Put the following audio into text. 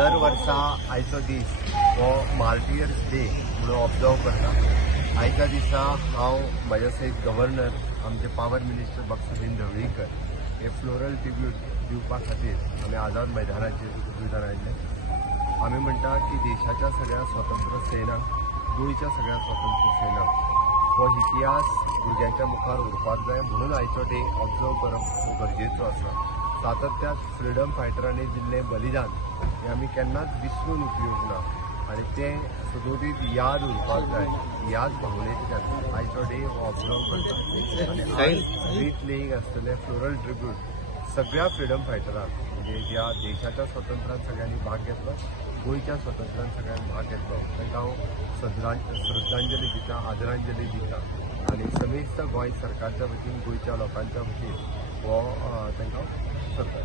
दर वर्सा आयचो दीस हो मार्टियर्स डे म्हणून ऑब्जर्व करता। आयच्या दिसा हांव म्हज्या सयत गव्हर्नर आमचे पावर मिनिस्टर बक्सुद्दीन ढवळीकर हे फ्लोरल ट्रिब्यूट दिवपा खातीर आमी आझाद मैदानाचेर उजवाडार आयिल्ले। आमी म्हणटा की देशाच्या सगळ्या स्वातंत्र्य सैनाक, गोंयच्या सगळ्या स्वातंत्र्य सैनाक हो इतिहास भुरग्यांच्या मुखार उरपाक जाय म्हणून आयचो डे ऑब्जर्व करप गरजेचो आसा। सातत्यान फ्रिडम फायटरांनी दिल्लें बलिदान हें आमी केन्नाच विसरून उपयोग ना आनी तें सदोदीत याद उरपाक जाय। ह्याच भावनेंतल्यान आयचो डे हो ऑब्जर्व करता आनी आयज स्ट्रीट प्लेइंग आसतलें फ्लोरल ट्रिब्यूट सगळ्या फ्रिडम फायटरांक, म्हणजे ज्या देशाच्या स्वातंत्र्यात सगळ्यांनी भाग घेतलो, गोंयच्या स्वातंत्र्यात सगळ्यांनी भाग घेतलो, तांकां हांव श्रद्धांजली दिता, आदरांजली दिता आनी समेस्त गोंय सरकारच्या वतीन, गोंयच्या लोकांच्या वतीन हो तांकां करता।